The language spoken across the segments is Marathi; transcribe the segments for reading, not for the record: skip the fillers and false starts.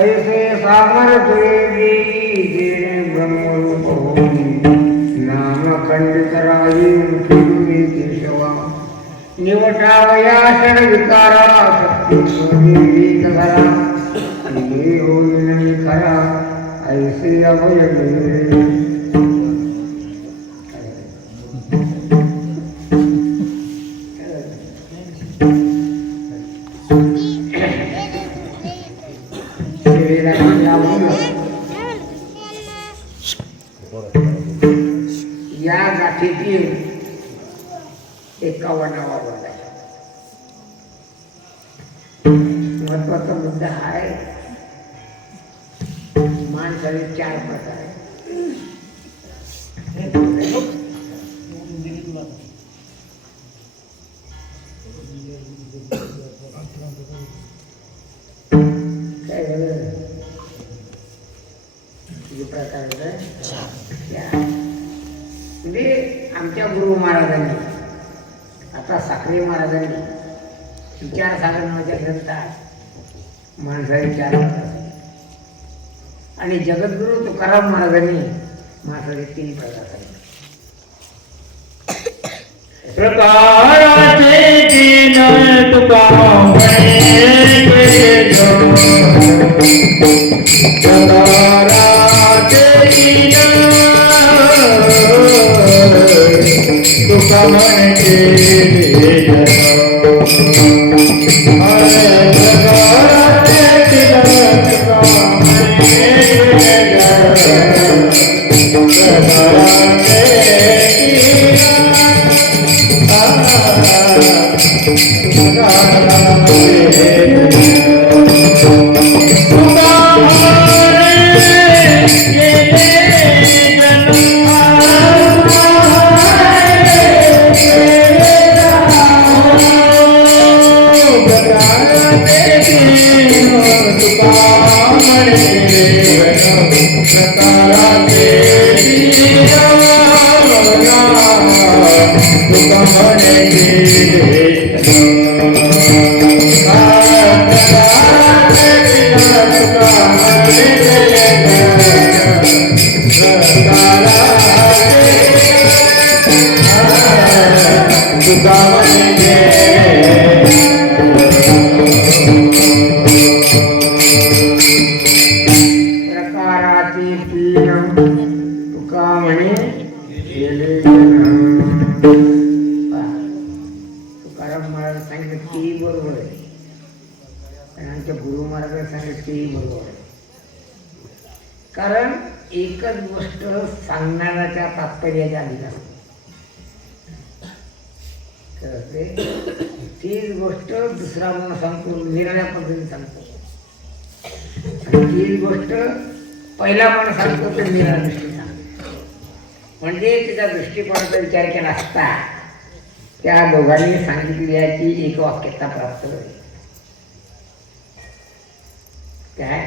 ऐसे सामर्थ्य ब्रह्मरूप होई नाम खंडित राही फिरुनी केशवा निवटावया क्षण विकारा सत्य धरा ये होई नाही खरा ऐसे अभय मिळे या गाठीतील 51वा वर्ग आहे. महत्वाचा मुद्दा आहे माणसाचे 4 प्रकार आहेत. काय झालं किती प्रकार आहे म्हणजे आमच्या गुरु महाराजांनी आता साखरे महाराजांनी विचारसागर नावाच्या ग्रंथात माणसाचे 4 प्रकार आणि जगद्गुरु तुकाराम महाराजांनी माणसाचे 3 प्रकार सांगितले. प्रकाराचे 3 तुका तुका कारण एकच गोष्ट सांगणाऱ्याच्या तात्पर्याच्या आधी असते. तीच गोष्ट दुसरा म्हणून सांगतो निराळ्या पद्धतीने सांगतो आणि तीच गोष्ट पहिला म्हणून सांगतो तर निराळ्या दृष्टी सांगतो. म्हणजे तिचा दृष्टिकोनाचा विचार केला असता त्या दोघांनी सांगितल्याची एक वाक्यता प्राप्त होईल. काय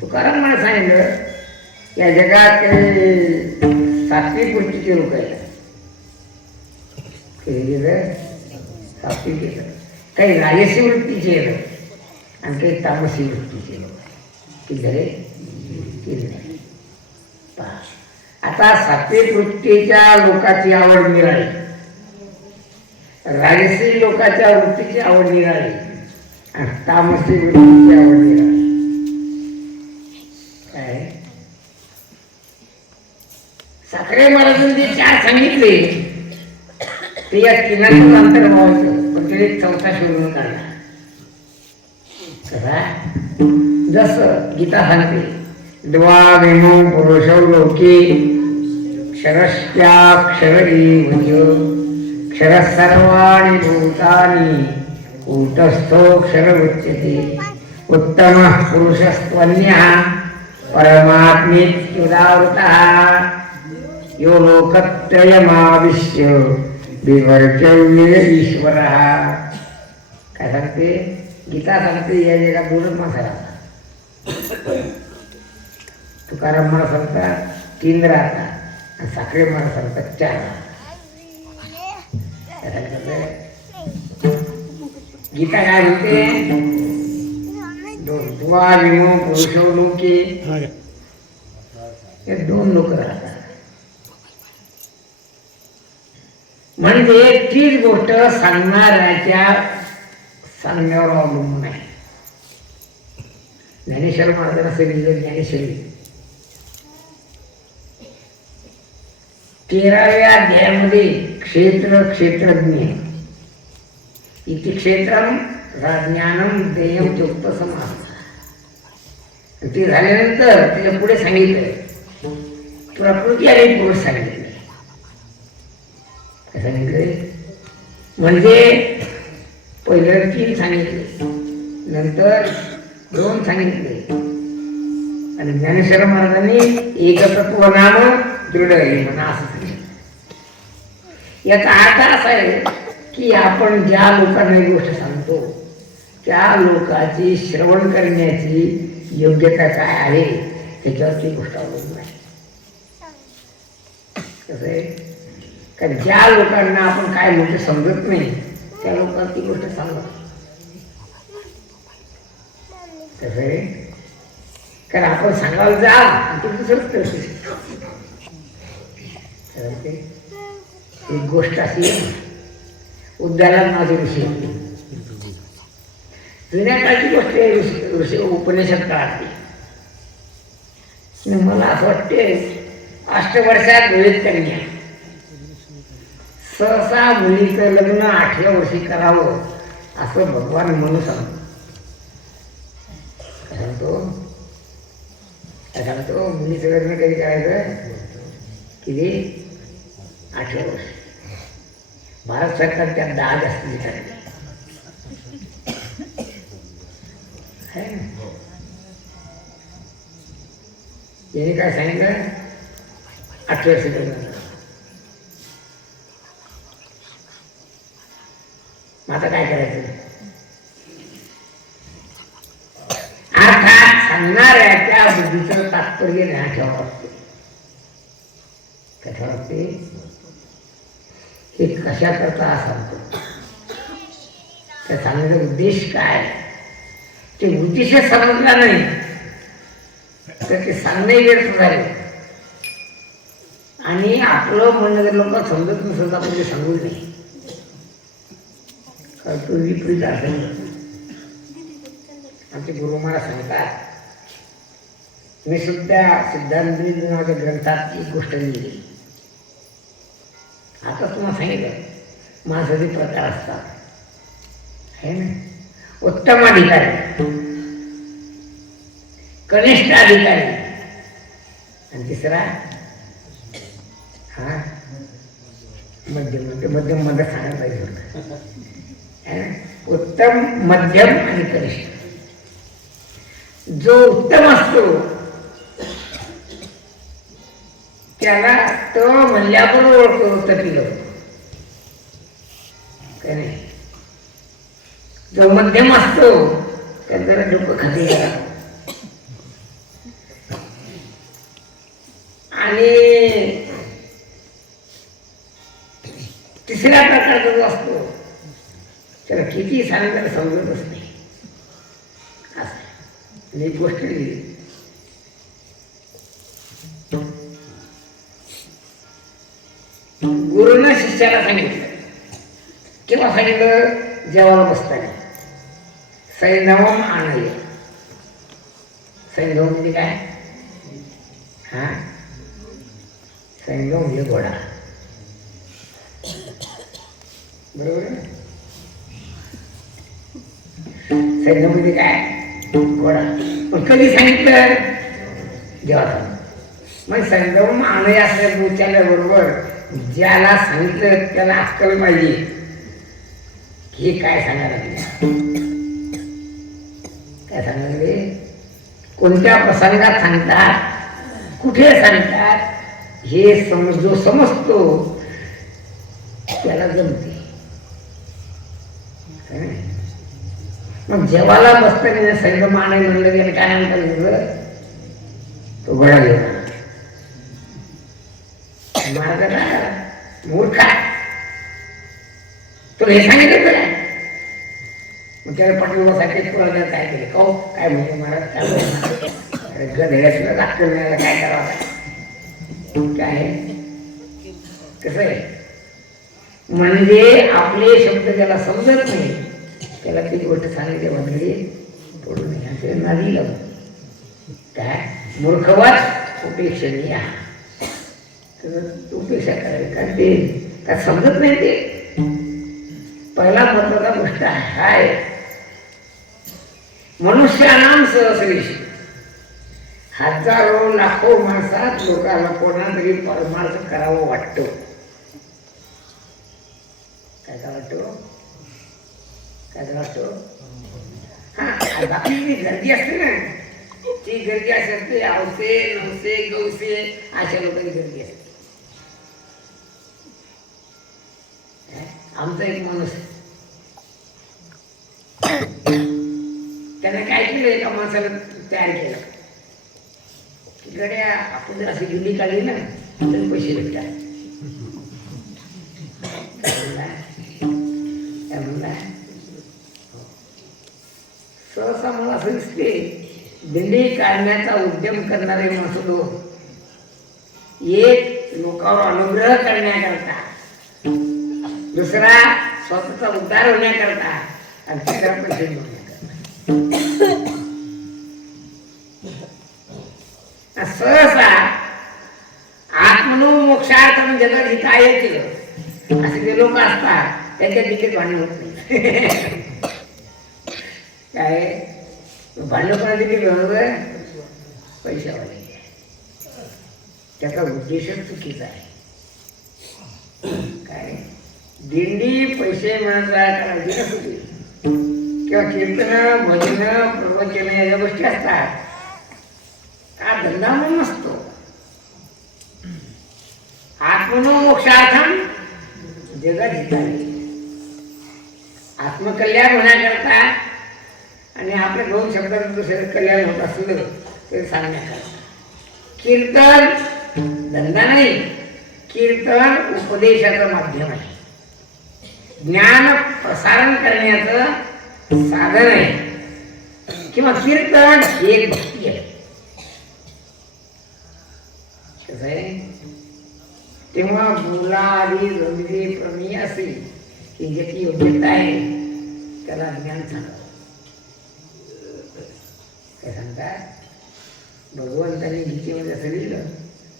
तुकाराम मला सांगितलं या जगात सात्विक वृत्तीचे लोक आहेत. सात्विक येतात, काही राजसी वृत्तीचे येतात आणि काही तामसी वृत्तीचे लोक किती झाले. आता सात्विक वृत्तीच्या लोकांची आवड निराळी, राजसी लोकांच्या वृत्तीची आवड निराळी आणि तामसी वृत्तीची आवड निराळी. साखरे महाराजांनी 4 सांगितले ते या 3चं अंतर व्हायचं पण ते 4था शोधून काढला. जसं गीता सांगते द्वाविमो पुरुषो लोके क्षरश्चाक्षर क्षर सर्वाणि भूतानि कूटस्थोऽक्षर उच्यते उत्तमः पुरुषस्त्वन्यः परमात्मेत्युदावृतः यो लोकत्रयमाविश्य विवर्चव्य ईश्वरः. काय सांगते गीता सांगते या जगात 2च माणसं राहतात. तुकाराम मला सांगतात 3 राहतात आणि साखरे मला सांगतात 4 राहतात. गीता काय म्हणते दोन द्वाविमो पुरुषो लोके, हे दोन लोक राहतात. म्हणजे तीच गोष्ट सांगणाऱ्याच्या सांगण्यावर अवलंबून आहे. ज्ञानेश्वर महाराजांना सांगितलं, ज्ञानेश्वरी 13व्या अध्यायामध्ये क्षेत्र क्षेत्रज्ञ इति क्षेत्रम ज्ञानम देयम चोक्त समास. ते झाल्यानंतर त्याच्या पुढे सांगितलं प्रकृती आणि पुरुष सांगितले. काय सांगितले म्हणजे पहिलं 3 सांगितले, नंतर 2 सांगितले आणि ज्ञानेश्वर महाराजांनी एकतत्व नाम दृढ आहे म्हणा असं सांगितलं. याचा अर्थ असा आहे की आपण ज्या लोकांना ही गोष्ट सांगतो त्या लोकांची श्रवण करण्याची योग्यता काय आहे त्याच्यावरची गोष्ट अवलंबून आहे. कसं आहे कारण ज्या लोकांना आपण काय गोष्ट समजत नाही त्या लोकांना ती गोष्ट सांगत. कसं आहे कारण आपण सांगायला जा आणि ते दुसरंच करते. एक गोष्ट अशी उद्याला माझे ऋषी जुन्या काळची गोष्ट आहे. ऋषी उपनिषद काळातली. मला असं वाटते 8 वर्षात विवेक कन्या सहसा मुलीचं लग्न 8व्या वर्षी करावं असं भगवान म्हणून सांगतो. सांगतो मुलीचं लग्न कधी करायचं किती 8व्या वर्षी. भारत सरकार त्यात 10 जास्त विचारले आहे ना. याने काय सांगितलं 8व्या वर्षी लग्न. मग आता काय करायचं. अर्थात सांगणाऱ्याच्या बुद्धीचं तात्पर्य नाही ठेवावं लागते. काय ठेवावं लागते हे कशा करता सांगतो त्या सांगण्याचा उद्देश काय ते उद्देश समजला नाही तर ते सांगणे व्यर्थ झाले आणि आपलं म्हणणं जर लोक समजत नसत आपण ते सांगू नाही. तो विपरीत असेल. आमचे गुरु मला सांगतात मी सुद्धा सिद्धांत नावाच्या ग्रंथात एक गोष्ट लिहिली. आता तुम्हाला सांगितलं माणसाचे प्रकार असतात है ना. उत्तम अधिकारी, कनिष्ठ अधिकारी आणि तिसरा हा मध्यम. मध्यम मध्ये सांगायला पाहिजे होतं. उत्तम, मध्यम आणि कनिष्ठ. जो उत्तम असतो त्याला तो म्हणल्याबरोबर ओळखतो तरी काय नाही. जो मध्यम असतो त्याला जरा डोकं खाली आणि तिसऱ्या प्रकारचा जो असतो त्याला किती सांगितलं समजतच नाही. असं एक गोष्ट लिहिली. गुरुनं शिष्याला सांगितलं. केव्हा सांगितलं जेवायला बसताना सैंधवम आणले. सैंधव म्हणजे काय हा सैंधव म्हणजे घोडा बरोबर आहे. सैन्य म्हणजे काय घोडा. पण कधी सांगितलं जेव्हा मग सैंधव आणले असल्या विचारल्याबरोबर ज्याला सांगितलं त्याला अक्कल पाहिजे हे काय सांगायला काय सांगायला कोणत्या प्रसंगात सांगतात कुठे सांगतात हे जो समजतो त्याला जमते. मग जेवायला बसताना सैन्य माने म्हणलं गेलं काय म्हणतात तो घोडा घेऊन मूर्खा तो हे सांगितलं काय मग त्याला पटेल बसायचे पुढे काय केले कहो काय म्हणजे महाराज काय गधड्यासुद्धा दाखल मिळायला काय करावं काय कसं आहे म्हणजे आपले शब्द त्याला समजत नाही त्याला ती गोष्ट सांगितली म्हणजे पडू नये असे नाही लागू काय मूर्खवाद उपेक्षणीय उपेक्षा करावी कारण ते काय समजत नाही ते पहिला महत्वाचा गोष्ट आहे मनुष्यानाम सहस्रेश हजारो लाखो माणसात लोकांना कोणा तरी परमार्थ करावं वाटतो काय वाटतो काय वाटतो हा बाकी जी गर्दी असते ना ती गर्दी अशी असते आवसे नवसे गवसे अशा लोकांची गर्दी असते आमचा एक माणूस त्याने काय केलं एका माणसाला तयार केलं तिकडे आपण जर अशी दिल्ली काढली ना तर पैसे भेटतात सहसा मला असं दिसते दिंडी काढण्याचा उद्यम करणारे माणसं लोक एक लोकांवर अनुग्रह करण्याकरता दुसरा स्वतःचा उद्धार होण्याकरता आणि तिसरा पैसे मिळवण्याकरता सहसा आत्मनोमोक्षार्थम जगत हिताय केलं असे जे लोक असतात त्यांच्या तिकीट भांडण होत नाही काय भांडण कोणाची तिकीट बरोबर पैशावाले त्याचा उद्देशच चुकीचा आहे काय दिंडी पैसे मिळवण्याचा करायची नसते किंवा कीर्तन भजन प्रवचन या गोष्टी असतात हा धंदा म्हणून नसतो आत्मनोमोक्षार्थम जगत हिताय आत्मकल्याण होण्याकरता आणि आपल्या दोन शब्दात दुसरे कल्याण होत असलं ते सांगण्याकरता कीर्तन धंदा नाही कीर्तन उपदेशाचं माध्यम आहे ज्ञान प्रसारण करण्याचं साधन आहे किंवा कीर्तन ही एक भक्ती आहे कसं आहे तेव्हा बोला आधी रंगी प्रमेय असेल की ज्याची योग्यता आहे त्याला ज्ञान सांगावं काय सांगतात भगवंतांनी गीतेमध्ये असं लिहिलं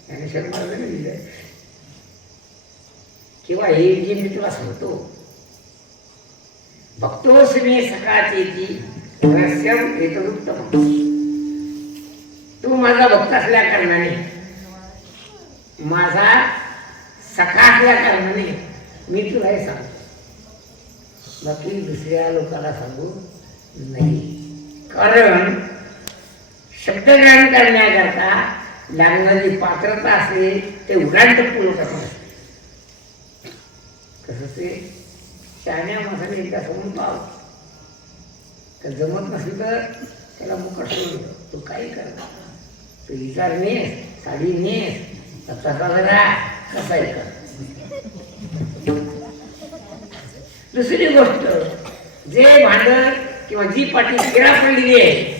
आणि शर्माने लिहिलं किंवा हे जे मी तुला सांगतो भक्तोस्मी सकाचेची रहस्यम एकरूत्तम तू माझा भक्त असल्या कारणाने माझा सखा असल्या कारणाने मी तुला हे सांगतो बाकी दुसऱ्या लोकांना सांगू नाही कारण शब्दग्रहण करण्याकरता लागणारी पात्रता असते ते उडाणटप्पू लोक असते कसं ते शहाण्या माणसाने एकदा समजून पाव तर जमत नसेल तर त्याला मुकट सोडून तू काही कर तू विचार नेस साडी नेस तसा जरा कसाही कर दुसरी गोष्ट जे भांडण किंवा जी पाठी खेळा पडलेली आहे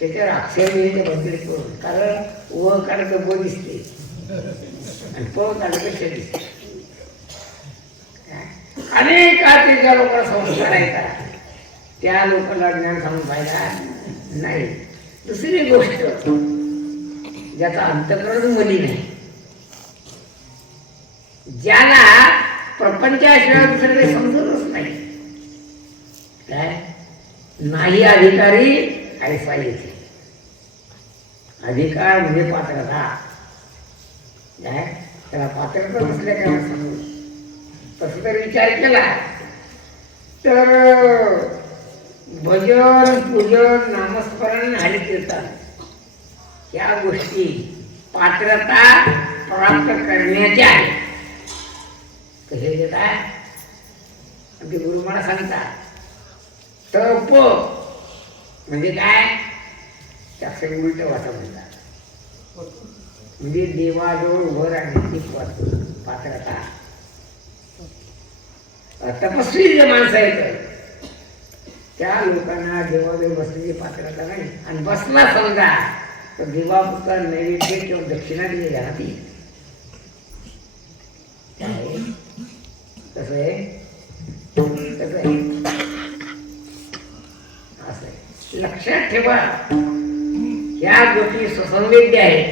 त्याच्यावर अक्षर लिहिणे बंद करून कारण व काढतं ब दिसते आणि प काढतं श दिसते अनेक ज्या लोकांना संस्कार आहेत त्या लोकांना ज्ञान सांगून फायदा नाही दुसरी गोष्ट ज्याचा अंतःकरण मलिन आहे ज्याला प्रपंचाशिवाय दुसरं काही समजतच नाही काय नाही अधिकारी ऐसा येते अधिकार म्हणजे पात्रता काय त्याला पात्रता नसल्या काय सांगू तसं जर विचार केला तर भजन पूजन नामस्मरण आणि कीर्तन या गोष्टी पात्रता प्राप्त करण्याच्या आहेत कसे देतात ते गुरु मला सांगतात तप म्हणजे काय त्याचे उलट वाचा म्हणतात म्हणजे देवाजवळ उभं राहण्याची पात्रता तपस्वी जे माणसं आहेत त्या लोकांना देवादेव बसण्याची पात्रता नाही. आणि बसला समजा तर देवापुरता नैवेद्य किंवा दक्षिणा दिली जाते. कसं आहे कसं आहे असं आहे. लक्षात ठेवा, ह्या गोष्टी सुसंवेद्य आहेत.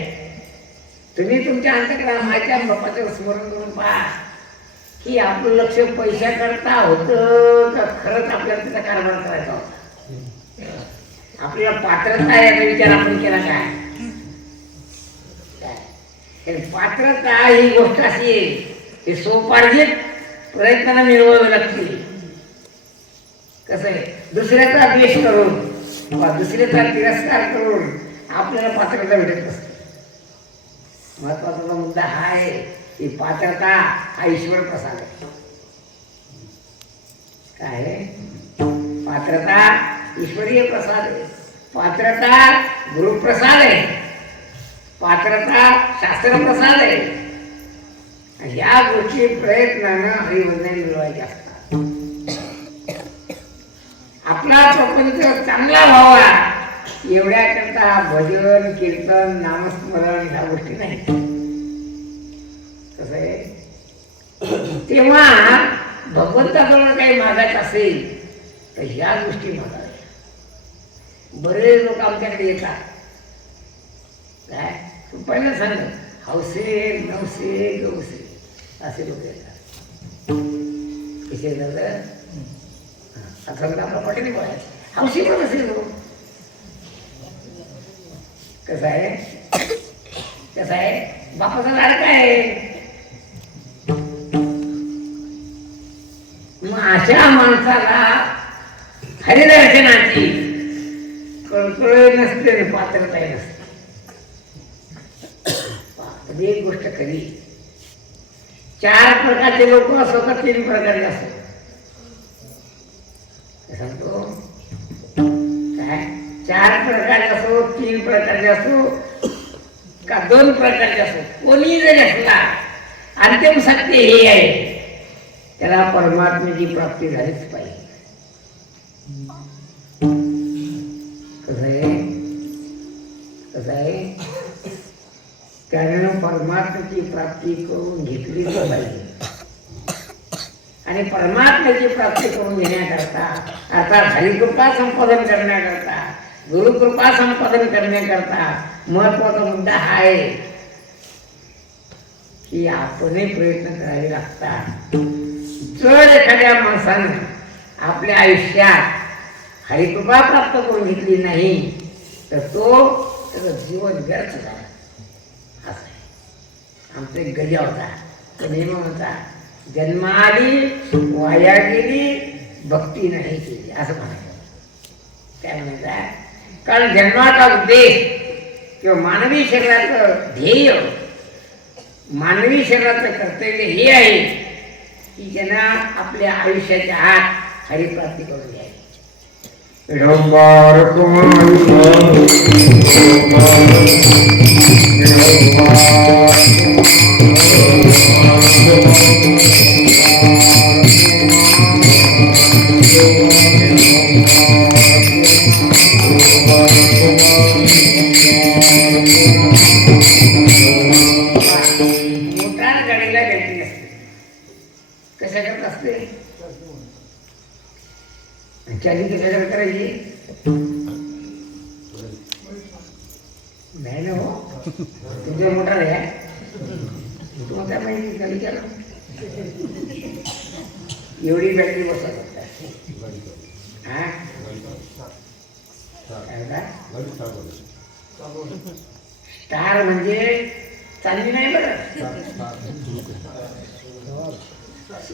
तुम्ही तुमच्या अंतकरणात माझ्या बापाचं स्मरण करून पहा की आपलं लक्ष पैशाकरता होतं का खरंच आपल्याला त्याचा कारभार करायचा होता. आपल्याला पात्रता याचा विचार आपण केला काय? पात्रता ही गोष्ट अशी आहे की सोपार्जित प्रयत्नाने मिळवावे लागतील. कसं आहे, दुसऱ्याचा द्वेष करून किंवा दुसऱ्याचा तिरस्कार करून आपल्याला पात्रता भेटत नसते. महत्वाचा मुद्दा हा आहे की पात्रता हा ईश्वर प्रसाद आहे. काय आहे? पात्रता ईश्वरीय प्रसाद आहे. पात्रता गुरुप्रसाद आहे. पात्रता शास्त्र प्रसाद आहे. ह्या गोष्टी प्रयत्नानं हरिवंदन मिळवायचे असतात. आपला प्रपंच चांगला व्हावा एवढ्याकरता भजन कीर्तन नामस्मरण ह्या गोष्टी नाही. कसं आहे, तेव्हा भगवंताकडून काही मागायचं असेल तर ह्या गोष्टी मागाव्या. बरेच लोक आमच्याकडे येतात, काय तू पहिलं सांग हौसे नवसे गौसे असे लोक येतात. कसे झालं असं आपला पटेल बोलायचं हौसे पण असेल लोक. कसं आहे कसं आहे, बापाचा लाडका आहे. मग अशा माणसाला हरिदर्शनाची कळकळ नसते, पात्रता नसते. एक गोष्ट खरी, 4 प्रकारचे लोक असो का 3 प्रकारचे असो, सांगतो काय 4 प्रकारचे असो 3 प्रकारचे असो का 2 प्रकारचे असो, कोणी जरी असला अंतिम सत्य हे आहे, त्याला परमात्म्याची प्राप्ती झालीच पाहिजे. कसं आहे कसं आहे, त्यानं परमात्म्याची प्राप्ती करून घेतलीच पाहिजे. आणि परमात्म्याची प्राप्ती करून घेण्याकरता अर्थात हरिकृपा संपादन करण्याकरता गुरुकृपा संपादन करण्याकरता महत्वाचा मुद्दा हा आहे की आपणही प्रयत्न करावे लागतात. जर एखाद्या माणसानं आपल्या आयुष्यात हरिकृपा प्राप्त करून घेतली नाही तर तो त्याचं जीवन व्यर्थ झालं. आमचा एक गजा होता, तो नेहमी होता जन्माली वाया गेली भक्ती नाही केली असं म्हणायचं. काय म्हणायचं, कारण जन्माचा उद्देश किंवा मानवी शरीराचं ध्येय, मानवी शरीराचं कर्तव्य हे आहे की त्यांना आपल्या आयुष्याच्या आत हरिप्राप्ती करून घ्यायची. मोटार गाडीला बॅटरी असते, कशा करत असते, चार्जिंग कशाकडे करायची नाही ना हो. तुमच्या मोटार आहे तुमच्या माहिती कमी केला एवढी बॅटरी बसत हा स्टार म्हणजे चालली नाही बरं,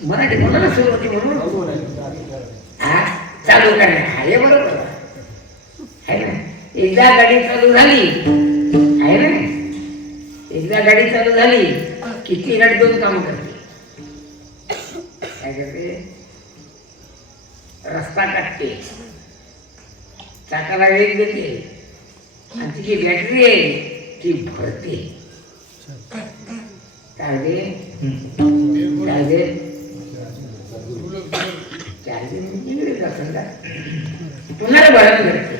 मराठी बोलायला सुरू होती म्हणून हा चालू करणे हे बरोबर आहे ना. एकदा गाडी चालू झाली आहे ना, एकदा गाडी चालू झाली किती गाडी 2 काम करते. काय करते, रस्ता काटते, चाकाला वेग देते आणि तिची बॅटरी आहे ती भरते. काय दे काय दे 4 दिन इकडे जातात का? पुन्हा भरण करते,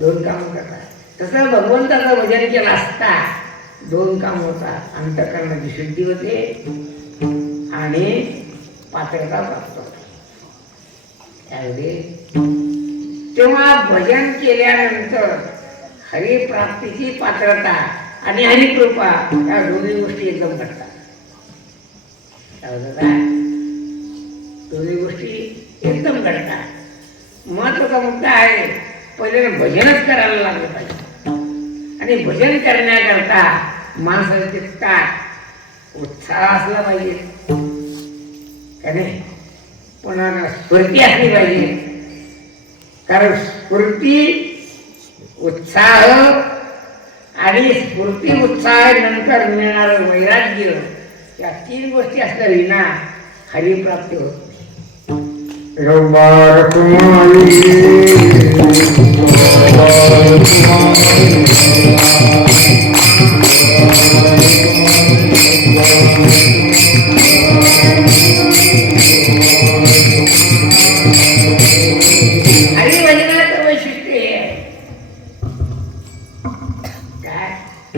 2 काम करतात. तसं भगवंताचं भजन केलं असता 2 काम होतात. अंतःकरणाची शुद्धी होते आणि पात्रता प्राप्त होते. त्यामध्ये तेव्हा भजन केल्यानंतर हरिप्राप्तीची पात्रता आणि हरिकृपा या दोन्ही गोष्टी एकदम घडतात. दोन्ही गोष्टी एकदम घडतात. महत्वाचा मुद्दा आहे, पहिले भजनच करायला लागलं पाहिजे. आणि भजन करण्याकरता माणसाच्या चित्तात उत्साह असला पाहिजे का नाही, पुन्हा स्फूर्ती असली पाहिजे. कारण स्फूर्ती, उत्साह आणि स्फूर्ती उत्साह नंतर मिळणारं वैराग्य, या 3 गोष्टी असल्या विना हरिप्राप्ती होत नाही. हरिभजनाचं वैशिष्ट्य हे आहे काय,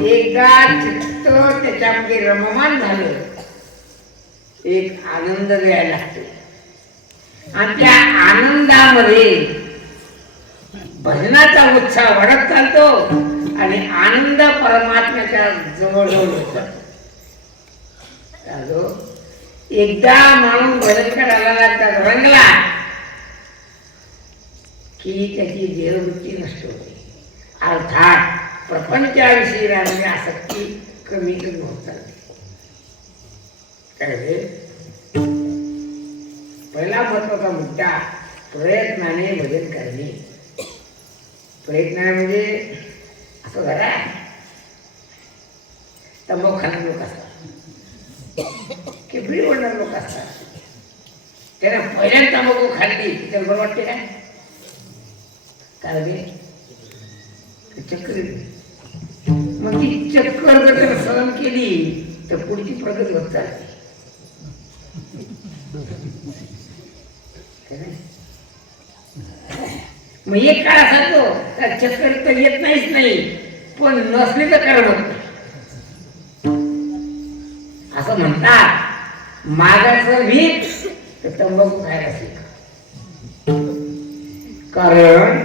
एकदा चित्त त्याच्यामध्ये रममान झालं, एक आनंद द्यायला लागतो. आणि त्या आनंदामध्ये भजनाचा उत्साह वाढत चालतो आणि आनंद परमात्म्याच्या जवळ होत जातो. एकदा माणूस भजन करायला लागतात रंगला की त्याची देहवृत्ती नष्ट होते. अर्थात प्रपंचाविषयी राहणारी आसक्ती कमी कमी होत चालते. काय पहिला महत्वाचा मुद्दा, प्रयत्नाने भजन करणे. प्रयत्न म्हणजे असं जरा तंबाखू खाणारे लोक असतात, किफडी ओढणारे लोक असतात. त्याने पहिल्यांदा तंबाखू खाल्ली त्याला बरं वाटते काय? कारण चक्कर, मग ती चक्कर जर सहन केली तर पुढची प्रगती होत चालते. मग एक काळ असा तो त्या चक्कर तर येत नाहीच नाही, पण नसले तर कारण होत नाही. असं म्हणतात, मागायचं भीक तर तंबाखू खायला शिक. कारण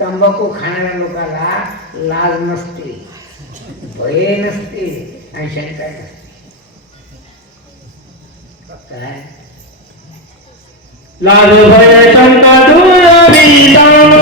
तंबाखू खाणाऱ्या लोकांना लाज नसते, भय नसते आणि शंका नसते. काय लाज भय शंका दूर विदाम,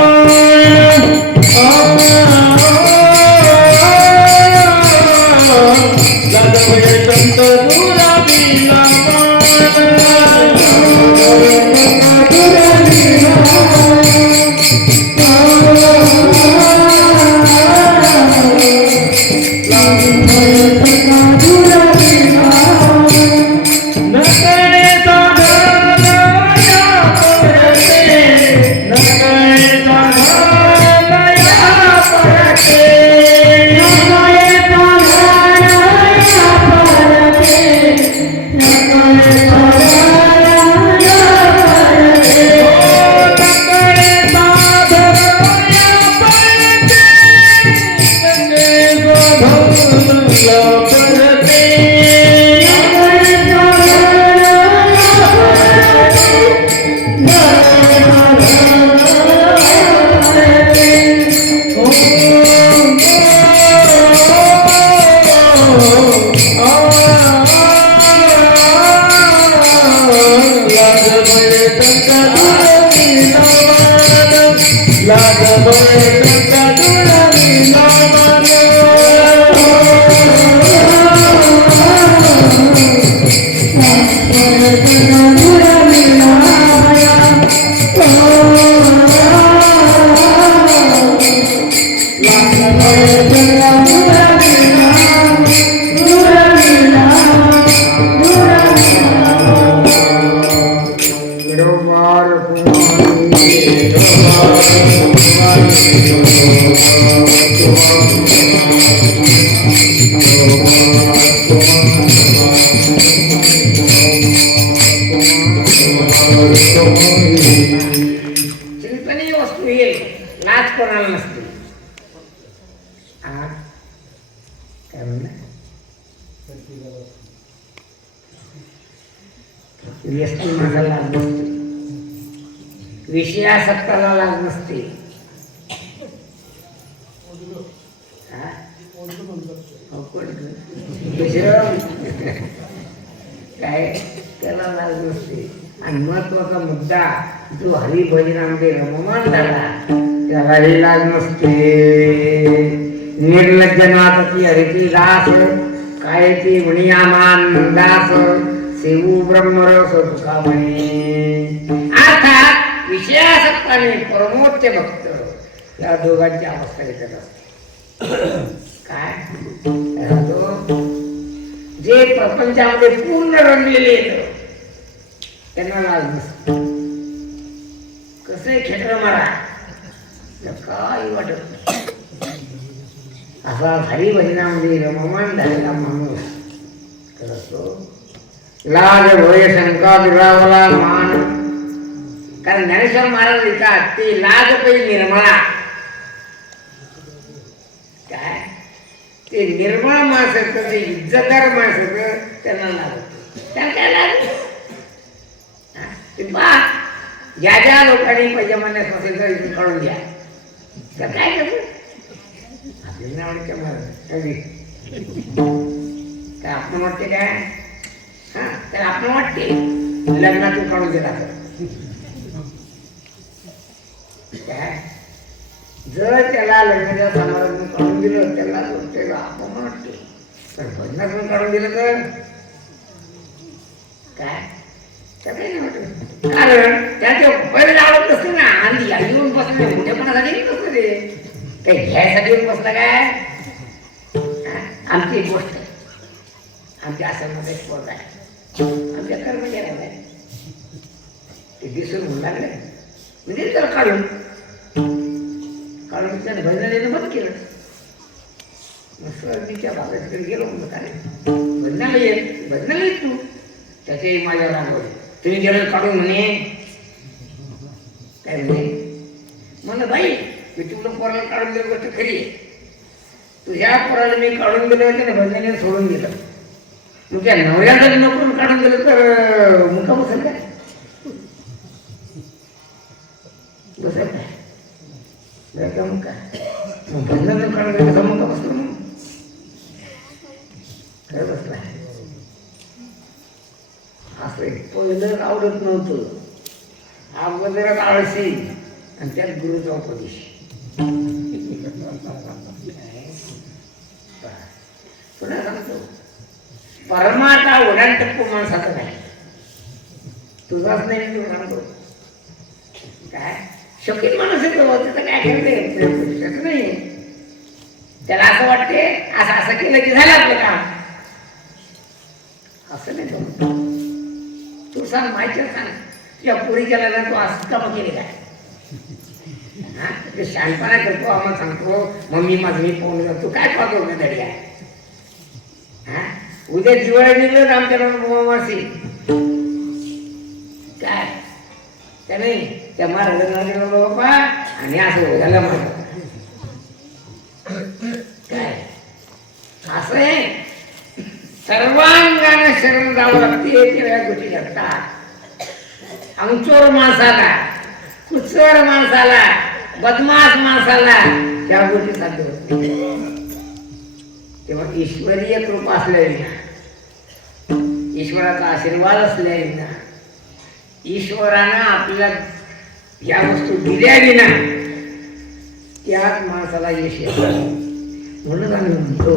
लाज भय शंका दूर विदाम, लाज कोणाला नसते. हा काय म्हणलं, व्यसनी माणसाला लाज नसते, विषयासक्ताला लाज नसते. हा? काय त्याला लाज नसते. आणि महत्वाचा मुद्दा जो हरिभजनामध्ये रममान झाला त्यालाही लाज नसते. निर्लज्जनाथी हरिची दास काय ती म्हणियामान दास सेवू ब्रह्मरस तुका म्हणे. अर्थात विषयासक्ताने परमोच्च भक्त या दोघांची अवस्था एकच असते. काय जे प्रपंचामध्ये पूर्ण रंगलेले येत त्यांना लाज नसते. कसे खेटर मारा काही वाटत नाही. असा हरिभजनामध्ये रममान झालेला माणूस करतो. लाज भय शंका दुरावला मान. कारण ज्ञानेश्वर महाराज लिहितात ते लाज पै निर्मळा. काय ते निर्मळ माणसं ते इज्जतदार माणसं त्यांना लागत. त्यांना काय लागत ते पहा. ज्या ज्या लोकांनी पैजामान्यात असेल तर इथे कळून द्या. तर काय करतो आपल्याला आवडते महाराज काय आपण वाटते काय. हा तर आपण वाटते लग्नातून काढून दिला तर काय. जर त्याला लग्नाच्या समारंभातून काढून दिलं त्याला आपण वाटते. पण भजनातून काढून दिलं तर काय काही नाही वाटत. कारण त्याच्या पहिले आवडत नसते ना. आणि येऊन बसले मोठेपणासाठी नसतं ते काही घ्यायसाठी येऊन बसला काय. आमची एक गोष्ट आमच्या आश्रमात एक पोरगा आहे. आमच्या कर्मचाऱ्याला आहे. ते दिसून म्हणू लागले म्हणजे त्याला काढून त्याने भजन येणं बंद केलं. मग सर मी त्या बाबाकडे गेलो म्हणतो काय भजनाला येत तू. त्याचे माझ्यावर रागवले तुम्ही गेलं काढून म्हणे. काय म्हणे म्हणलं बाई मी तुला पोराला काढून दिलं गोष्ट खरी आहे. तुझ्या पोराला मी काढून दिलं त्याने भजनाने सोडून दिलं. मग त्या नवऱ्याला नोकरून काढून दिलं तर मुका बसेल काय बसेल काय मुका. मग भजनाने काढून दिलं तर मुका बसलो मग खरं बसला. असं पहिलं आवडत नव्हतं. अगोदरच आळशी आणि त्यात गुरुचा उपदेश. पुन्हा सांगतो परमार्थ ओढांटप्पू माणसाचा नाही. तुझाच नाही तुला सांगतो. काय शौकीन माणूस येतो त्याचं काय करते त्याचं नाही. त्याला असं वाटते असं असं केलं की झालं आपलं काम. असं नाही तो. तू सांग माहिती सांग तुझ्या पुरीच्या लग्नात तू असं काम केले काय. हा ते शहाणपणा करतो आम्हाला सांगतो मम्मी माझं मी फोन करतो काय पाहतो ना तरी आहे. हा उद्या दिवाळी निघलं आमच्या मासी काय त्याने त्या महाराजांना बाबा आणि असं झालं माझं काय. असं आहे सर्वांगाने शरण जावं लागते. त्या गोष्टी घडतात. अंगचोर माणसाला कुचर माणसाला बदमाश माणसाला त्या गोष्टी साध्य होते. तेव्हा ईश्वरीय कृपा असल्याविना ईश्वराचा आशीर्वाद असल्याविना ईश्वरानं आपल्याला या वस्तू दिल्या विना त्याच माणसाला यश येतं. म्हणून आम्ही म्हणतो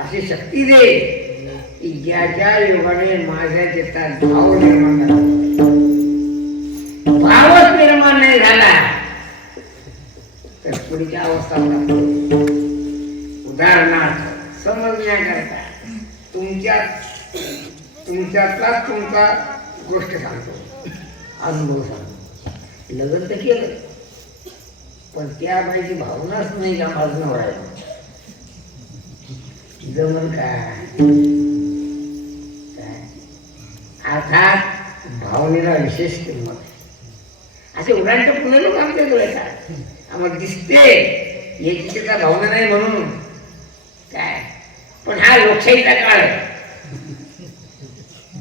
अशी शक्ती दे की ज्याच्या योगाने माझ्या चित्तात भाव निर्माण झाला. भावच निर्माण नाही झाला तर पुढच्या अवस्था होतात. उदाहरणार्थ समजण्याकरता तुमच्यातलाच तुमचा गोष्ट सांगतो, अनुभव सांगतो. लग्न तर केलं पण त्या बाईची भावनाच नाही का माझं नवरायला जमन काय. अर्थात भावनेला विशेष किंमत. असे उदाहरण पुणे लोक आमच्याकडे येतात, आम्हाला दिसते याची त्याचा भावना नाही म्हणून काय. पण हा लोकशाहीचा काळ आहे,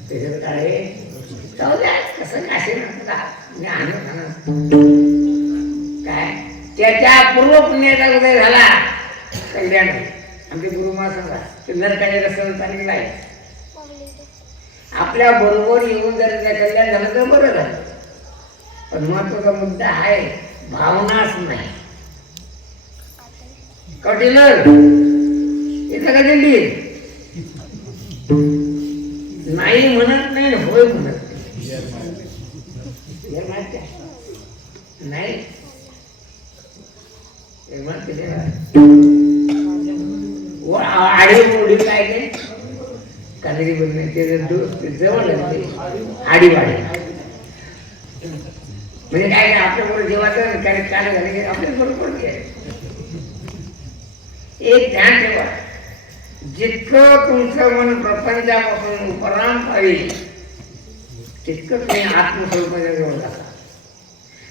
त्याच्यात काळ आहे. जाऊ द्या कसं काशे काय त्याच्या पूर्व पुण्याचा उदय झाला कल्याण. आमचे गुरु महाराज ते नरकाच्या रस्त्यावर चाललेला आहे. आपल्या बरोबर येऊन जर त्या कल्याण झालं तर बरं झालं. पण महत्वाचा मुद्दा आहे भावनाच नाही. कठीणर येतं का दिल्ली नाही म्हणत नाही, होय म्हणत नाही. आडी मोडी काय ते कानडी बनते जवळ आडीवाडी म्हणजे काय आपल्याबरोबर जेव्हाचं काय कार्य झाले की आपल्या बरोबर एक ध्यान ठेवा. जितकं तुमचं मन प्रपंचापासून उपराम पाहिजे तितकं तुम्ही आत्मस्वरूपाच्या जवळ जाता.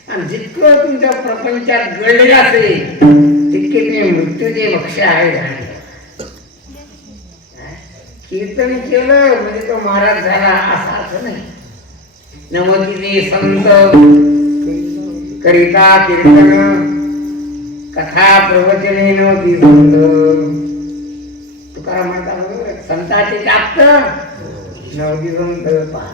आणि जितकं तुमच्या प्रपंचात गळलेलं असेल तितके तुम्ही मृत्यूचे भक्ष आहे. कीर्तन केलं म्हणजे तो महाराज झाला असा अर्थ नाही. नमतीने संत करिता कीर्तन कथा प्रवचने नवती संत. तुकाराम म्हणतात संताचे जास्त नवती संत पहा.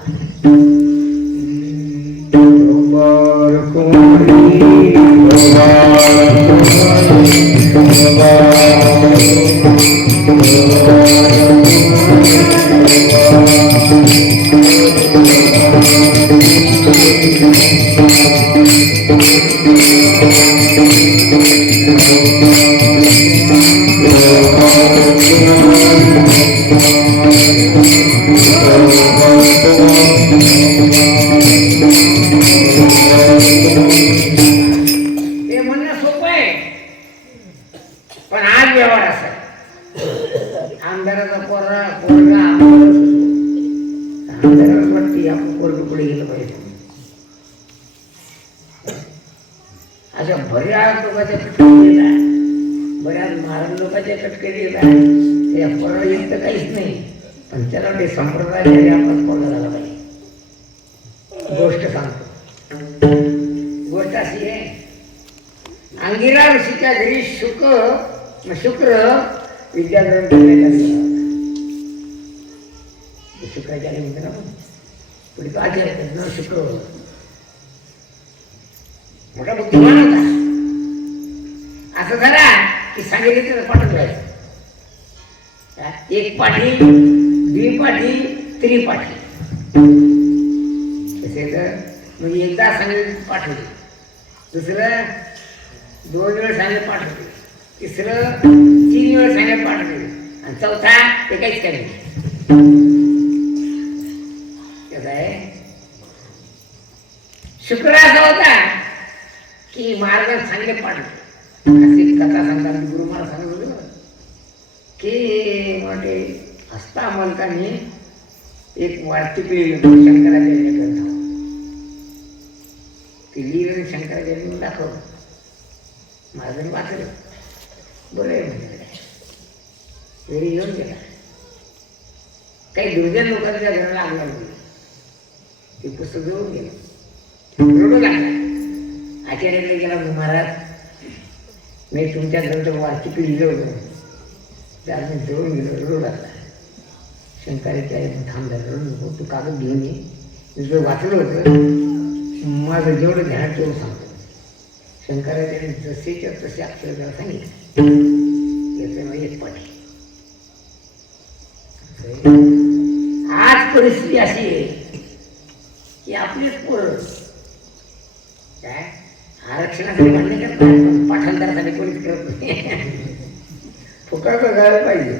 ते म्हणणं सोपं आहे, पण आज व्यवहार असा आमदाराचा पोरगा आमदाराला वाटते आपण पोरग पुढे गेलं पाहिजे. अशा बऱ्याच लोकांच्या कटके दिला, बऱ्याच महाराज लोकांच्या कटके दिला. त्या पोराला इथं काहीच नाही, पण त्याला ते संप्रदाय आपलाच पोरगा झाला पाहिजे. गोष्ट सांगतो. गोष्ट अशी आहे, अंगिरा ऋषीच्या घरी शुक्र विद्याग्रहण करण्याचा शुक्राचार्य म्हणतो ना, पुढे तो आचार्य शुक्र मोठा बुद्धिमान होता. असं झाला की सांगितलं त्याचं पाठच व्हायचं. एक पाठी, द्विपाठी, त्रिपाठी. म्हणजे एकदा सांगितलं पाठवली, दुसरं 2 वेळ सांगितलं पाठवली, तिसरं 3 वेळ सांगितलं पाठवली, आणि चौथा ते काहीच काही नाही. कसं आहे, शुक्र असा होता की महाराजांना सांगितलं पाठवलं. अशी कथा सांगतात गुरु महाराज सांगत होते बरं की म्हणजे हस्ता मलकाने एक वार्तिक लिहिली शंकराचार्य ग्रंथ. ती लिहिलं शंकराचार्य दाखवलं, महाराजांनी वाचलं. बरं आहे म्हणजे घरी येऊन गेला. काही दुर्जन लोकांच्या घराला आग लागली. ते पुस्तक जळून गेलं, रडू लागला. आचार्याकडे गेला, महाराज मी तुमच्या ग्रंथ वार्तिक लिहिलं होतं, त्याला मी जळून गेलो. रडू लागला. शंकराचार्य थांब झालं, रडू नको, तू कागद घेऊन ये, मी जो वाचलं होतं माझं जेवढं ध्यान तेवढं सांगतो. शंकराचार्य जसेच्या तसे अक्षर त्याला सांगितलं. याचं एक पाठी. आज परिस्थिती अशी आहे की आपलीच पोरं काय आरक्षणासाठी मान्य करतात, पण पाठांतरासाठी कोणीच करत नाही. फुकट बघायला पाहिजे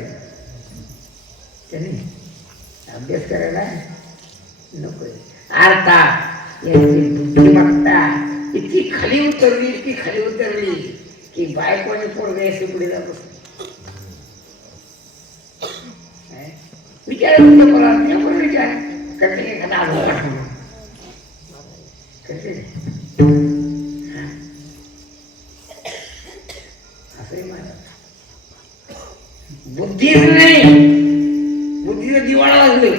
त्यांनी, अभ्यास करायला नको. अर्थात यांची बुद्धिमत्ता इतकी खाली उतरली की बायकोने पोरगे असे पुढे जात असत. विचार विचार करते एखादा आग्रह करते असंही माझं बुद्धीच नाही. बुद्धीचा दिवाळा वाजले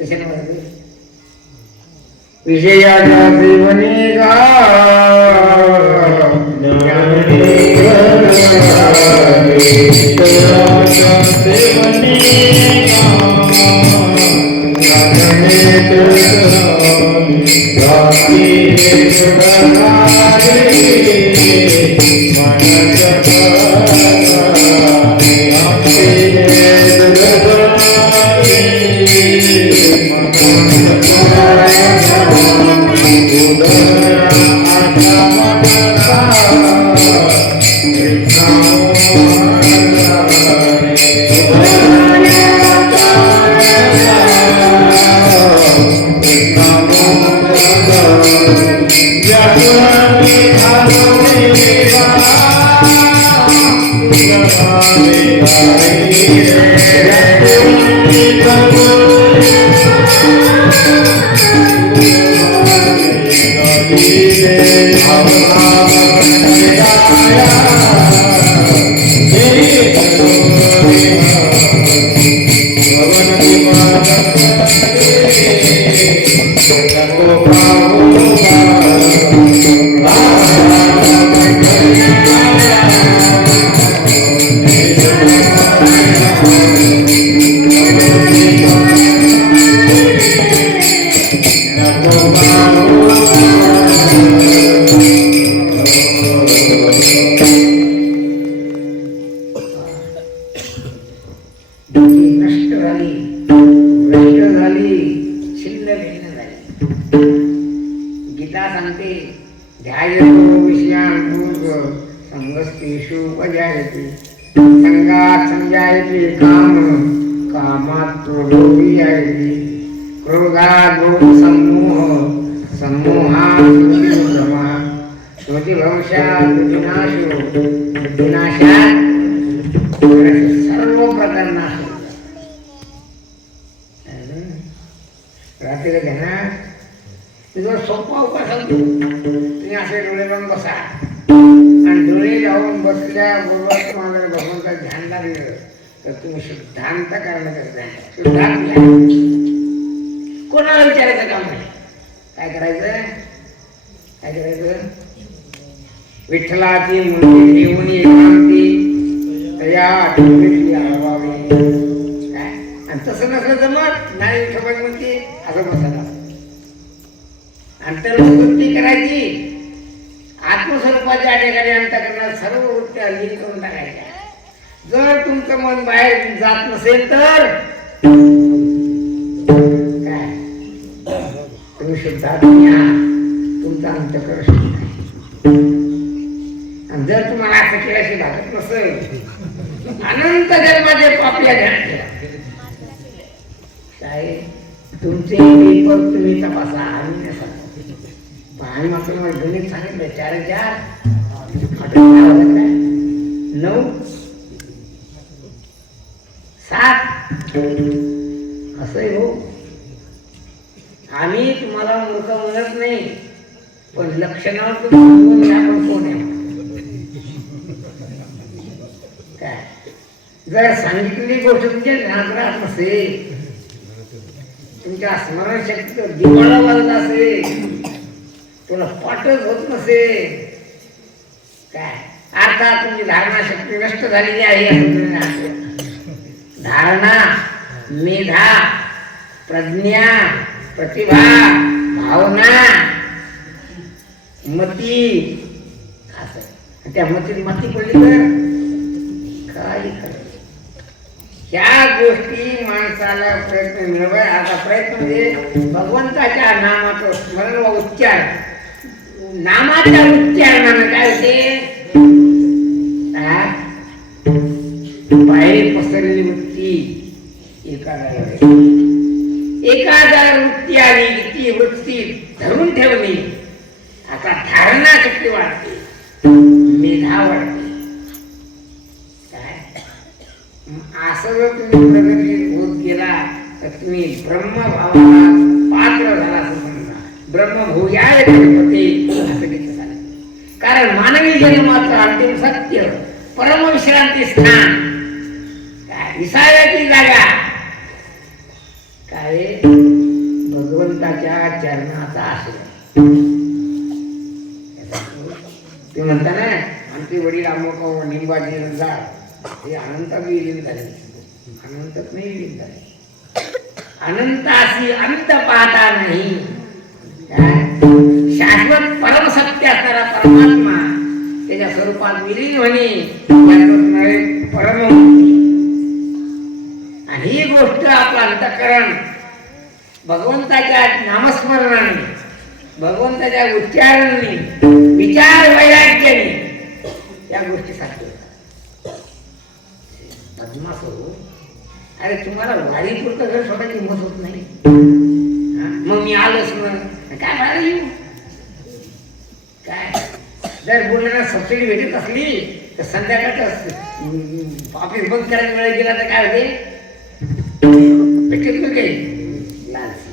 कशाने वाजले? विजयाच्या जीवने गा Oh झाली, भ्रष्ट झाली, छिन्न भिन्न झाली. गीता सांगते ध्यायतो विषयान् पूर्व संगस्तेषु उपजायते संगात संजायते काम कामात क्रोधो विजायते क्रोधात लोभ सम्मोह सम्मोहात भ्रमा स्मृतिभ्रंशात विनाशो विनाशात सर्व प्रकार नाश होतो. रात्री ध्यानात तुझा सोपा उपाय सांगतो. तुम्ही असे डोळे लावून बसा आणि डोळे लावून बसल्याबरोबर तुम्हाला भगवंताचं ध्यान लागलं तर तुम्ही शुद्धांत करण्याचं शुद्धांत घ्या. कोणाला विचारायचं काम नाही. काय करायचं, काय करायचं, विठ्ठलाची मूर्ती ठेवून एकांती तया आठवणीतली आळवावी. काय आणि तसं नसलं जमत नाही. विठ्ठल म्हणते असं बसायला अंतर्वृत्ती करायची. आत्मस्वरूपाच्या ठिकाणी अंतःकरणात सर्व वृत्त्या लीन करून टाकायच्या. जर तुमचं मन बाहेर जात नसेल तर काय तुम्ही शुद्धात्म्या तुमचा अंतःकरण शुद्ध आहे. आणि जर तुम्हाला असं केल्याशी भागत नसेल अनंत जन्माचे पापल्या ध्यान ठेवा. काय तुमचे पेपर तुम्ही तपासा. आम्ही मात्र गणित सांगितलं 4 4 9 7 असं हो. आम्ही तुम्हाला मूर्ख म्हणत नाही पण लक्षणावर तुम्ही आपण कोण आहे काय. जर सांगितलेली गोष्ट तुमच्या ध्यानात राहत नसेल तुमच्या स्मरणशक्ती दिवाळा वाजला असेल तुला पाठच होत नसेल काय अर्थात तुमची धारणा शक्ती नष्ट झालेली आहे. धारणा मेधा प्रज्ञा प्रतिभा भावना मती असं त्या मतीत मती पडली तर काही खरं. ह्या गोष्टी माणसाला प्रयत्न मिळवाय. आता प्रयत्न म्हणजे भगवंताच्या नामाचं स्मरण व उच्चार. नामाच्या उच्चारणानं काय होते बाहेर पसरलेली वृत्ती एका वृत्ती आली ती वृत्ती धरून ठेवली. आता धारणा शक्ती वाढते मेधा वाढते. काय असं जर तुम्ही प्रगती होत गेला तर तुम्ही ब्रह्मभावाला पात्र झाला असं समजा. ब्रह्मभूयाय गणपती असं घेतलं झालं. कारण मानवी जन्माचं अंतिम सत्य परमविश्रांती स्थान काय विसाव्याची जागा काय भगवंताच्या चरणाचा आश्रय. ते म्हणता ना आमचे वडील अमुक निंबाजी झाड हे अनंतात विलीन झाले. अनंतात नाही विलीन झाले. अनंताशी अंत पाहता नाही. शाश्वत परमसत्य असणारा परमात्मा त्याच्या स्वरूपात विलीन होणे परममुक्ती. आणि ही गोष्ट आपलं अंतःकरण भगवंताच्या नामस्मरणाने भगवंताच्या उच्चारणाने विचार वैराग्याने या गोष्टी साध्य होतात. पद्मासो अरे तुम्हाला वारी पुरतं घर सोडायची हिंमत होत नाही. मग मी आलोच मग काय भाडं येऊ काय. जर बोलण्याला सबसिडी भेटत असली तर संध्याकाळचं ऑफिस बंद करायला वेळ गेला तर काय होते भेटत नाही काही लालची.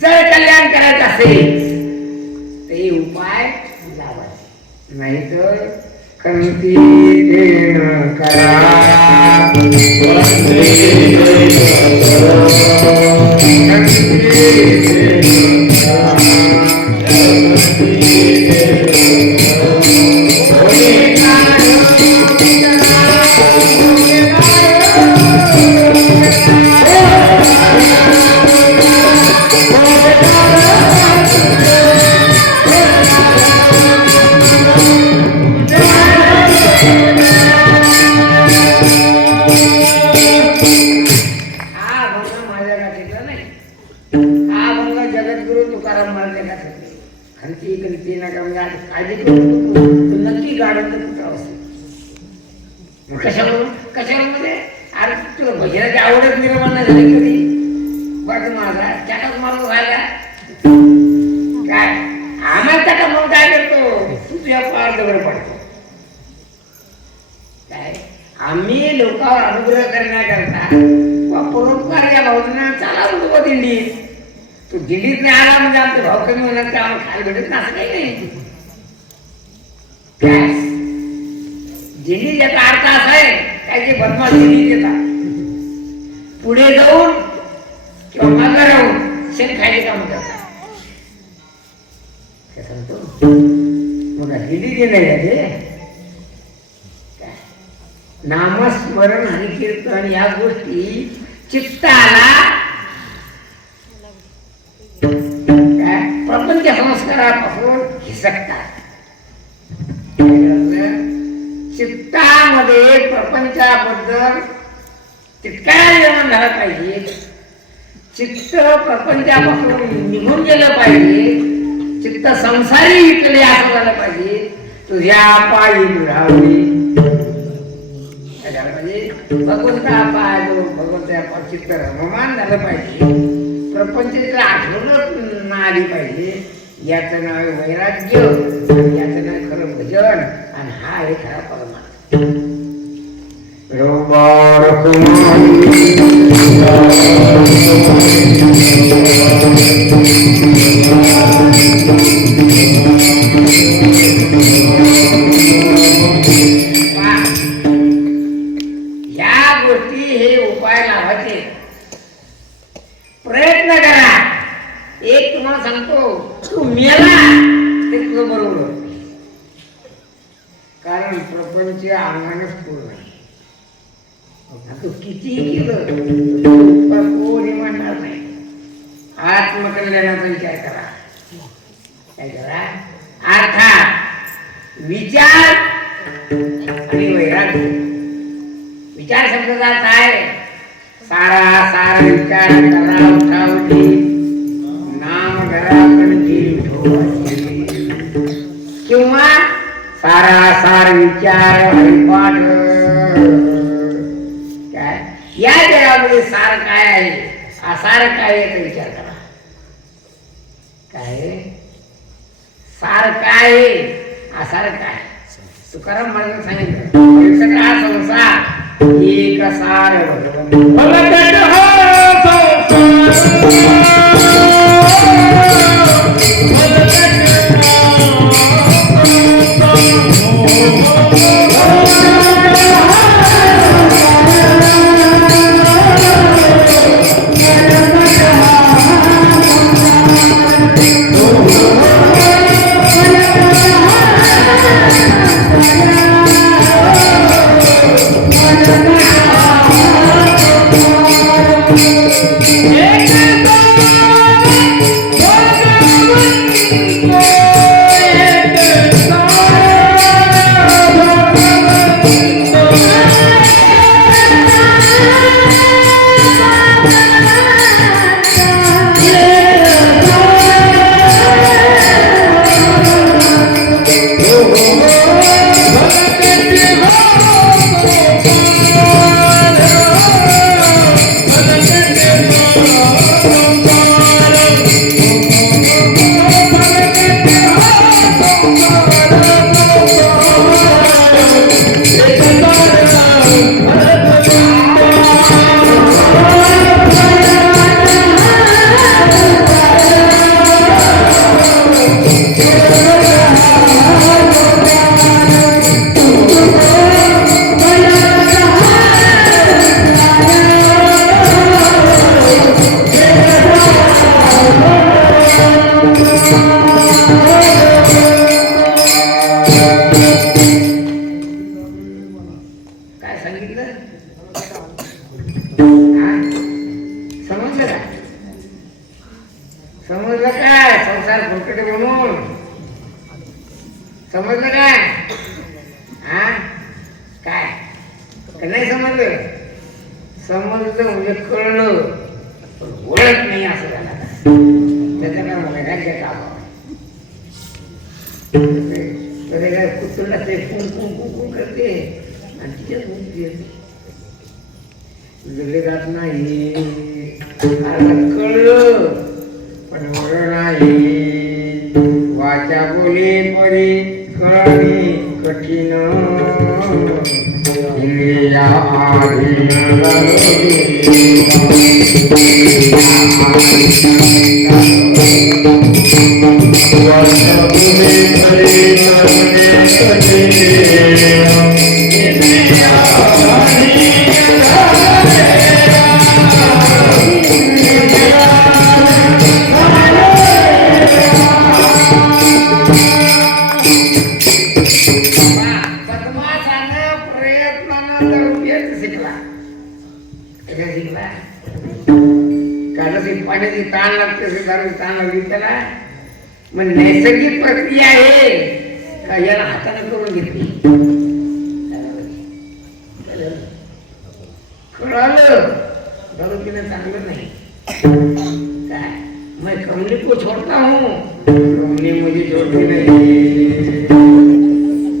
जर कल्याण करायचं असेल ते उपाय लावायचे. नाहीतर कंती करा खंती नका म्हणजे आता काळजी करू नको तू नक्की गाडून तर कुठं असेल. मग कशामध्ये अरे तुला भजनाची आवडच निर्माण नाही झाली कधी बघ माझा त्याचाच माणूस झाला काय आम्हाला त्याचा म्हणून काय करतो तू तुझ्या पार दगड पडतो काय आम्ही लोकांवर अनुग्रह करण्याकरता परोपकार या भाऊजींना चाला म्हणतो दिंडीत तू दिंडीत नाही आला म्हणजे आमचे भाव कमी होणार का आम्हाला खायला भेटत ना असं काही नाही. काय दिंडी याचा अर्थ असा आहे काय जे बदमाश दिंडीत येतात पुढे जाऊन किंवा मागे राहून शेण खायचे काम करतात काय सांगतो मग दिंडी नाही नामस्मरण आणि कीर्तन या गोष्टी चित्ताला प्रपंच संस्कारापासून हिसकतात. चित्तामध्ये प्रपंचाबद्दल तितका निर्माण झाला पाहिजे. चित्त प्रपंचापासून निघून गेलं पाहिजे. चित्त संसारी विकले असं झालं पाहिजे. तुझ्या पायी दुरावली भगवंता पाय भगवंता चित्त रममान झालं पाहिजे. प्रपंचाला आठवण आली पाहिजे. याचं नाव आहे वैराग्य आणि याचं नाव खरं भजन आणि हा आहे खरा परमार्थ. या गोष्टी हे उपाय लावायचे प्रयत्न करा. एक तुम्हाला सांगतो तू मेला ते तुझं बरोबर कारण प्रपंच अंगानेच पूर्ण आहे. तू कितीही केलं कोणी म्हणणार नाही. आत्मकल्याणाचा विचार करा. काय करा अर्थात विचार आणि वैराग्य. विचार शब्दाचा काय सारा विचार करा उठावली नाम घरा कंठी किंवा सार विचार हरिपाठ. काय या जगामध्ये सार काय आहे असार काय याचा विचार करा. काय सार काय असार काय तुकाराम महाराजांनी सांगितलं हा संसार एक सार समजलं काय संसार फुकट म्हणून समजलं काय हा काय नाही समजलं म्हणजे कळलं पण ओळख नाही असं झालं त्याचं काय मला काय काम तर काय कुत्तला ते कुंकू करते आणि तिच्याच मुक्ती येते. जगले जात नाही कळलं पण एवढं नाही. वाचा बोले परी कळणे कठीण. इंद्रिया आधीन पाण्याची ताण लागते ताण लागली त्याला. मग नैसर्गिक प्रक्रिया आहे का याला हाताने करून घेतली. कळालं दारू पिणं चांगलं नाही काय. मैं कमली को छोड़ता हूँ कमली मुझे छोड़ती नहीं.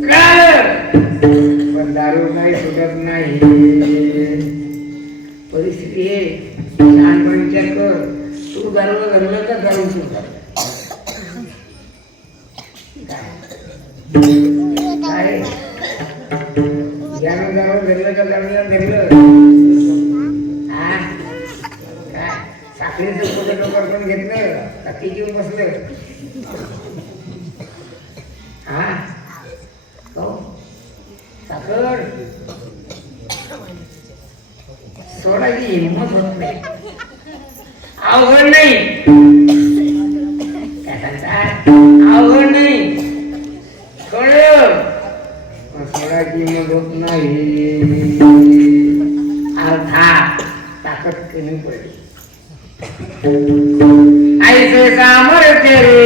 कळालं पण दारू काही सुटत नाही. परिस्थिती आहे लहानपणी विचार कर. तू दारूला धरलं का दारू सुरू झालं काय. यानं दारू धरलं का दारूला धरलं. हा काय साखळीचं फोटो करून घेतलं का ती घेऊन बसलं. हा हो साखर सोडायची हिंमत होत नाही. अवघड नाही काय सांगतात. अवघड नाही कळलं सोडायची हिंमत होत नाही. अर्थात ताकद कमी पडली. ऐसे सामर्थ्य रे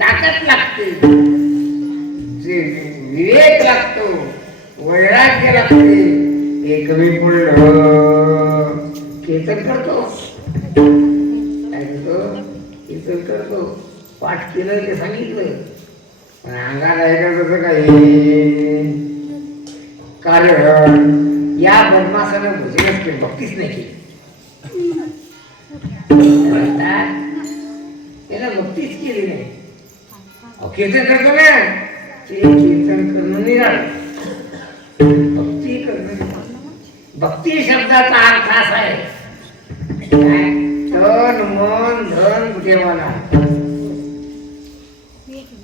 ताकद लागते. जे विवेक लागतो वैराग्य लागते. हे कमी पडलं कीर्तन करतो काय करतो कीर्तन करतो. पाठ केलं ते सांगितलं पण अंगात ऐकलं तसं काही. कारण या बदमासानं भजनच केलं भक्तीच नाही केली. त्याला भक्तीच केली नाही. कीर्तन करतो ना ते कीर्तन करणं निराळ. भक्ती करणं. भक्ती शब्दाचा अर्थ असा आहे तन मन धन देवाला.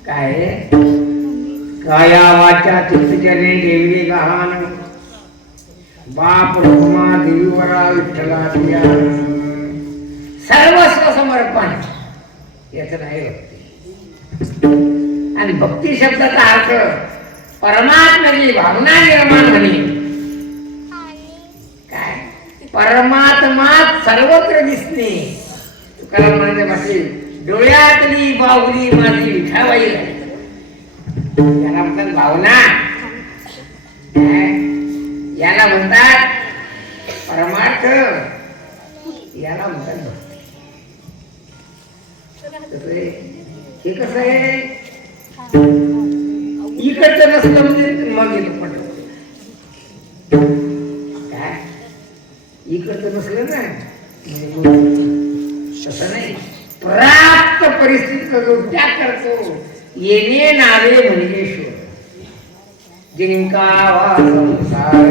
काय काया वाचा चित्तचरे देवी गहान. बाप रखुमा देवीवरा विठ्ठला प्रिया. सर्वस्व समर्पण याचं नाही भक्ती. आणि भक्ती शब्दाचा अर्थ परमात्म्याची भावना निर्माण होणे. काय परमात्मात सर्वत्र दिसणे. तुकाराम म्हणायच्या भाषेत डोळ्यातली बाहुली माझी विठाबाई झाली. याला म्हणतात भावना. याला म्हणतात परमार्थ. याला म्हणतात भक्ती. हे कसं आहे इकडचं नसलं म्हणजे मग येतो पण काय इकडचं नसलं ना तसं नाही. प्राप्त परिस्थितीचा जो त्याग करतो येणे नावे म्हणजे ईश्वर. जिंकावा संसार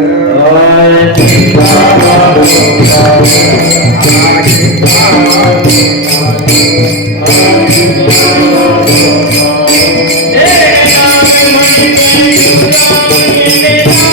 Hey,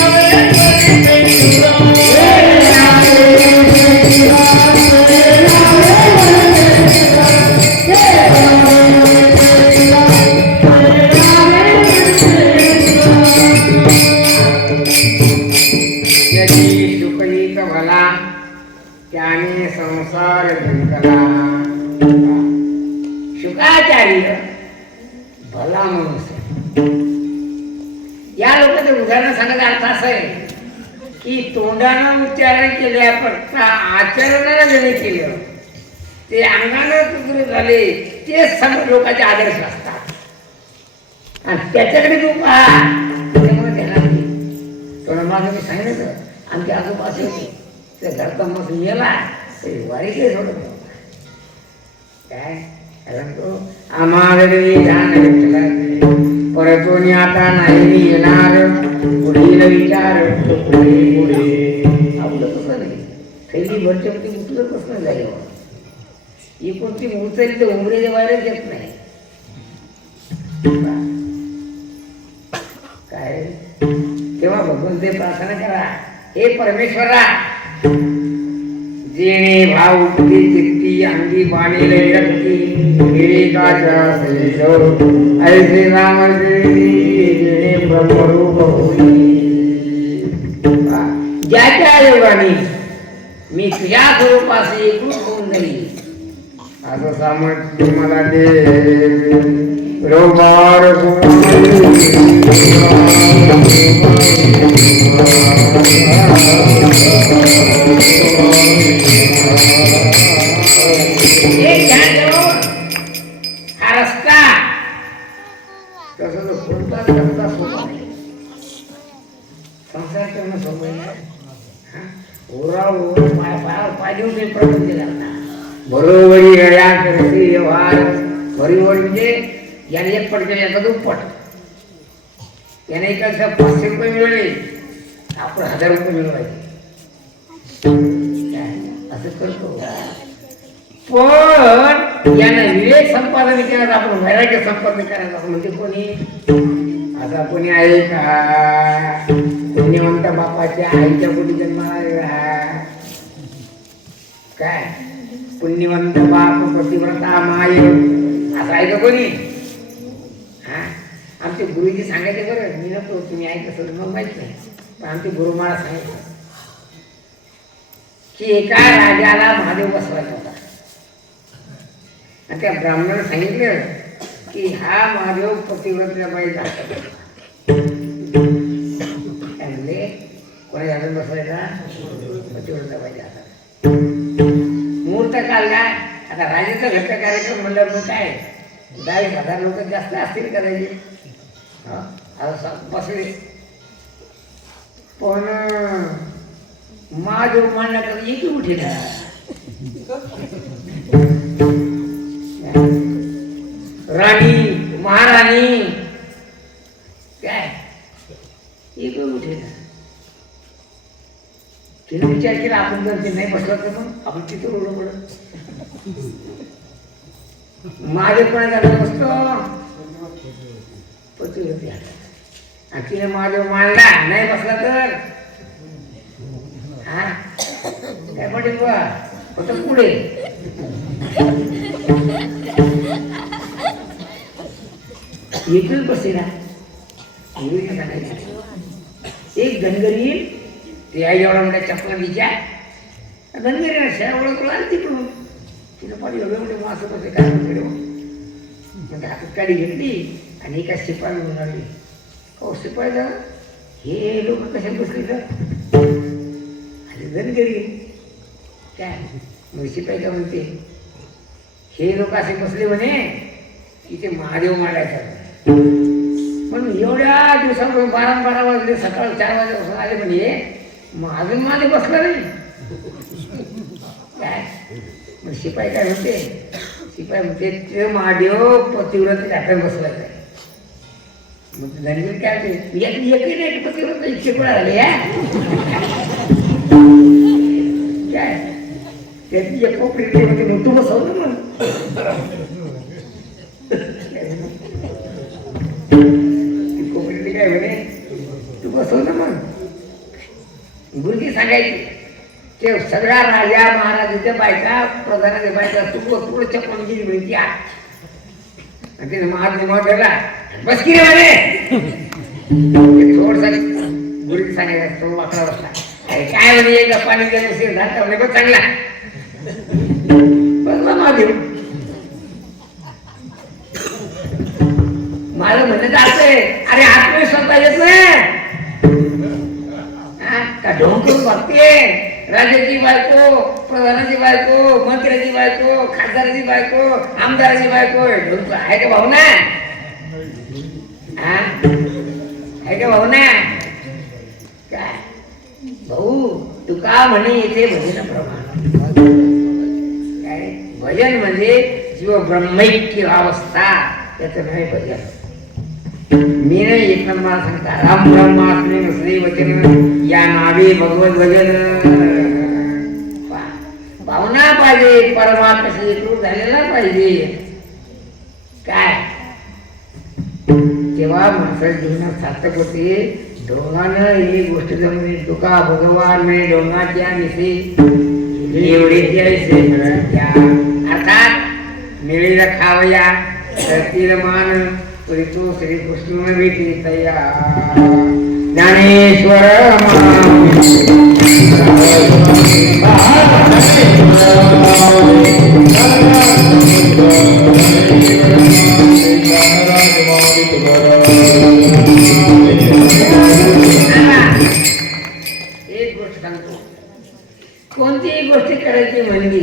कला शुकाचार्य भला माणूस आहे. या लोकांचे उदाहरण सांगायचा अर्थ असं आहे की तोंडानं उच्चारण केल्या पण आचरणाला जरी केलं ते अंगानं तुकडे झाले ते समोर लोकांचे आदर्श असतात आणि त्याच्याकडे तू पहा त्यामुळे ध्यानात घे. थोडं मागं मी सांगितलं आमच्या आजोबास होते त्या घरचा मग मेला तरी वारी काही सोडत काय कारण तो आम्हाला परतोनी आता नाही येणार पुढील विचार पुढे पुढे आपलं तसं नाही. थैली भरच्या उचलत कसं जाईल ही कोणती उचलली तर उमरेच्या बाहेरच येत नाही. काय तेव्हा भगवंते प्रार्थना करा हे परमेश्वरा जेणे भाव उपदी चित्ती अंगी बाणी लयती विवेकाच्या सैजो ऐसे राम जेणे ब्रह्मरूप होई. ज्याच्या योगाने मी तुझ्या स्वरूपाशी एकरूप होऊन जाईल असं सामर्थ्य मला दे. रोबार हा रस्ता तसं कोणताच रस्ता सोपा नाही. संसार करणं सोपं नाही. ओरावर पाय देऊन काही प्रगती केला बरोबरी या करते व्यवहार बरोबर म्हणजे याने एक पट केले याचा दुप्पट याने एका 500 रुपये मिळवले आपण 1000 रुपये मिळवायचे असं करतो. पण यानं विवेक संपादन केलं आपण वैराग्य संपादन करायचं म्हणजे कोणी आता कोणी आहे का पुण्यवंत बापाच्या आईच्या पोटी जन्माला काय पुण्यवंत बाप पतिव्रता माय असं आहे का कोणी. हा आमचे गुरुजी सांगायचे बरं मी नको तुम्ही ऐकत असेल मग माहित नाही पण आमचे गुरु मला सांगितलं की एका राजाला महादेव बसवायचा होता आणि त्या ब्राह्मणाने सांगितलं की हा महादेव पतिव्रतेला बाई जास्त म्हणजे कोणी हातात बसवायचा पतिव्रता बाई जातात मुहूर्त काढला. आता राजाचा घट्ट कार्यक्रम म्हणल्यावर मग काय 10,000 लोक जास्त असतील करायचे बसले पण महादेव मांडण्याकडे एक उठे ना राणी महाराणी काय एक उठे ना. तिने विचार केला आपण जर ते नाही बसला तर मग आपण तिथं उडं पडत महादेव कोणाला बसतो पती आणि तिने महादेव मांडला नाही बसला तर हा काय पडेल बा होत पुढे एकच बसेला एक धनगरी ते आई एवढा मोठ्या चपला दिच्या धनगरी शेळा ओळखला आली तिकडून तिनं पाणी एवढे मोठे मासे बसे काय म्हणजे हातात काडी घेतली आणि एका शिपाई म्हणाली हो शिपाई जा हे लोक कशा बसले तर अरे धनगरी काय मग शिपाई का म्हणते हे लोक असे बसले म्हणे इथे महादेव मारायचा म्हणून एवढ्या दिवसापासून 12 वाजले सकाळ 4 वाजल्यापासून आले म्हणजे मग अजून महादेव बसला नाही काय. मग शिपाई काय म्हणते शिपाई म्हणते ते महादेव पतिव्रत घाटात बसला काय. मग धनगरी काय म्हणते एकही नाही पतिव्रत इतके पण आले काय त्याची एक कोपरी म्हणते मग तू बसवलं मग कोपरी काय म्हणे तू बसवलं मग. गुरुजी सांगायचे ते सगळ्या राजा महाराजाच्या बायका प्रधानाच्या बायका तुकडं चपल गेली माहिती आणि तिने महादेव ठेवला बस की रे म्हणे थोडसा गुरुजी सांगायचं तो वाकडा बसला काय म्हणे एकदा पाणी द्यायला झाला बघ चांगला देऊ. मला म्हणत असते अरे आत्मविश्वास येत नाही का ढोंग करून बघते. राजाची बायको, प्रधानाची बायको, मंत्र्याची बायको, खासदाराची बायको, आमदाराची बायको आहे का भाऊ ना? आहे का भाऊ ना? काय भाऊ तू का म्हणे येथे भजन प्रमाण काय भजन म्हणजे जीव ब्रह्मैक्य अवस्था त्याचं नाही भजन. मी नाही एक नंबर सांगता राम ब्रह्मास्मी श्री वचन या नावे भगवत भजन भावना पाहिजे. परमात्म्याशी एकरूप झालेला पाहिजे. काय तेव्हा माणसाच्या जीवनात सार्थक होते. ढोंगानं ही गोष्ट जमली तुका भगवान म्हणजे ढोंगाच्या निशी एवढे अर्थात मिळेला खावया तर मान तू श्रीकृष्ण भेटी तया ज्ञानेश्वर एक गोष्ट सांगतो. कोणतीही गोष्ट करायची म्हणजे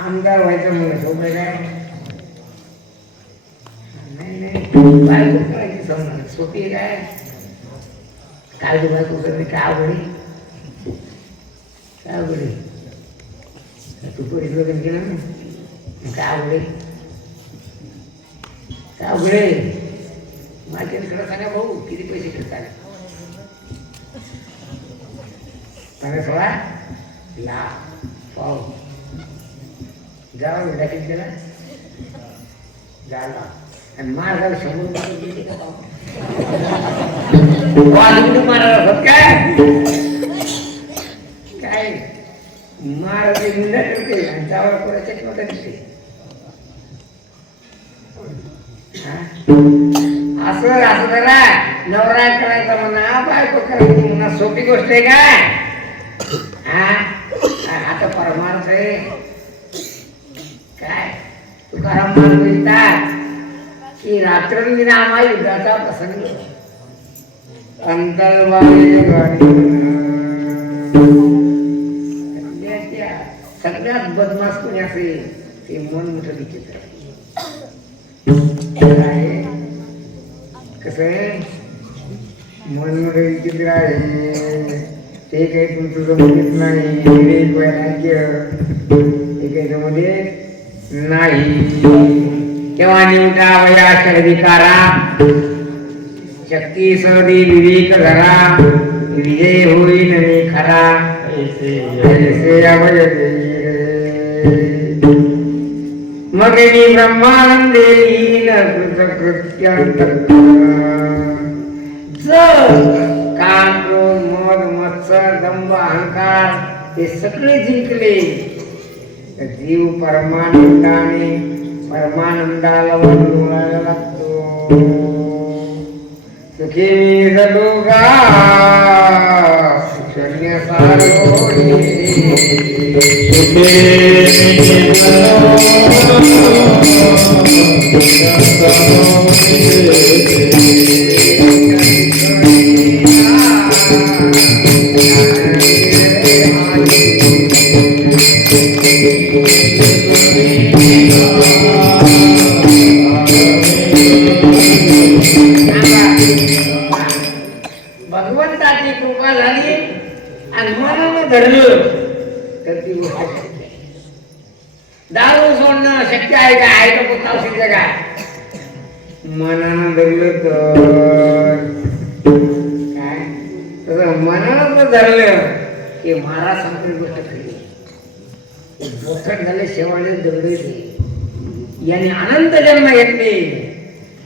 आमदार व्हायचं म्हणून सोबत काय बायको करायची समजा सोपी काय काय बायको करणे काय अवघडे काय अवघडे तू पोलीस वगैरे केलं ना काय अवघडे काय अवघडे माझ्याकडे सांगा भाऊ किती पैसे खर्च आले 16 लाख पाव जाऊ डाकीत गेला झाला आणि महाराजाला 100 रुपये दिले का महाराज काय काय महाराज निंदा करते आणि त्यावर कोणाच्याच मदत दिसते. असं असं जरा नवरा करायचा म्हणा बायको करायची म्हणा सोपी गोष्ट आहे काय. आता परमार्थ आहे काय तुकाराम बोलतात की रात्रविनामा युद्धाचा प्रसंग अंतर्वाणी सगळ्यात बदमाश कोणी असेल ते मन मोठं विचित्र आहे. कसं आहे मन मोठं विचित्र आहे. ते काही तुमचं जमत नाही वैराग्य ते काही जमत नाही. तेव्हा निवटा वया शर्विकारा शक्ती सहदी विवेक धरा विजय होईल आणि खरा ऐसे अवयवे मग मी ब्रह्मानंदे लीन कृत्यंत काम क्रोध मद मत्सर दंभ अहंकार हे सगळे जिंकले तर जीव परमानंदाला वळवायला लागतो. सुखी मी जलोगा शिक्षण सारोडी भगवंताची कृपा झाली आणि मनानं धरलं तर ती गोष्ट शक्य आहे. दारू सोडणं शक्य आहे का आहे का पुन्हा शिकलं काय मनानं धरलं तर काय तसं मनानं जर धरलं की महाराज सांगते गोष्ट खरी बोकट झाले शेवाळे दगडे याने अनंत जन्म घेतले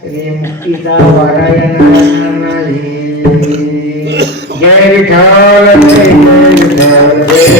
तरी मुक्तीचा वारा येणार नाही. जय विठ्ठल जय विठ्ठल जय